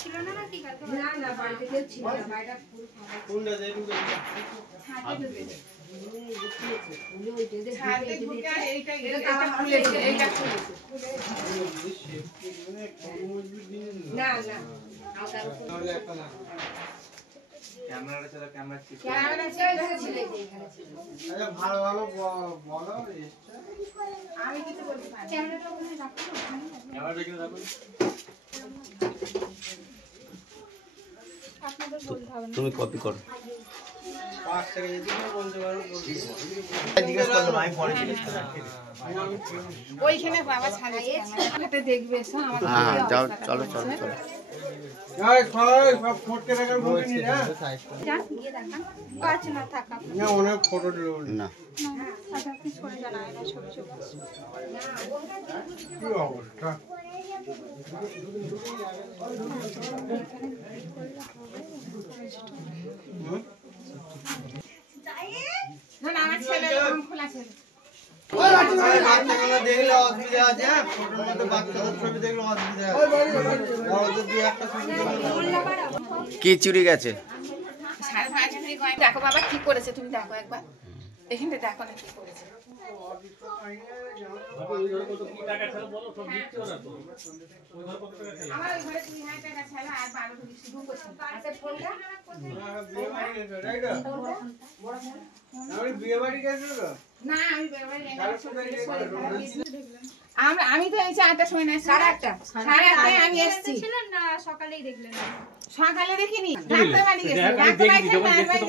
ছিল না নাকি কালকে? না না বাড়িতে কেউ ছিল না, বাইরে ফুল ফাঁকা। কোনটা দেই ঢুকে ছাদে ঢুকেছে। ছাদে ঢুকে আর এইটা খুলেছে, এইটা খুলেছে। না না তাহলে একটা না ক্যামেরাটা ছাড়া ক্যামেরা ঠিক ক্যামেরা ছিল এখানে ছিল। আচ্ছা ভালো ভালো বলো আমি কিছু বলতে পারি না। ক্যামেরাটা ওখানে রাখো না, ওখানে রাখো। ক্যামেরাটা কিনে রাখো আপনাদের বলতে হবে না। তুমি কপি করো। 5 টাকা যদি বলতে পারো জিজ্ঞেস করলাম আমি পরে জিজ্ঞেস করলাম। ওইখানে বাবা ছাড়িয়েছে ক্যামেরাতে দেখবে এসো আমার হ্যাঁ কি যাও, অবস্থা চলো করছে। চলো চলো। এই খাই সব ফটকে রাখার বলি নি না যান গিয়ে দেখান গাছ না থাকা না অনেক ফটো দিলো না আচ্ছা আপনি সরে যান আয়না ছবি ছবি আসছে। কি অবস্থা না না আমার ছেলে এরকম খোলা ছেলে বাচ্চাগুলো দেখলে অসুবিধা আছে ফটোর মধ্যে বাচ্চাদের ছবি দেখলে অসুবিধা আছে বড়দের দুই একটা ছবি কি চুরি গেছে? 5:30 চুরি করে দেখো বাবা কি করেছে তুমি দেখো একবার এখানটা দেখো না কি করেছে আমার ওই ঘরে 2,000 টাকা ছিল আর 12 কোটি শুধু করছে আচ্ছা ফোনটা বিয়ে বাড়ি গেছিল তো না আমি বেরোই না আমি তো এই 4টার সময় না 8:30 আমি এসেছি ছিলেন না সকালেই দেখলেন? সকালে দেখিনি ডাক্তার বাড়ি গেছি ডাক্তার বাড়ি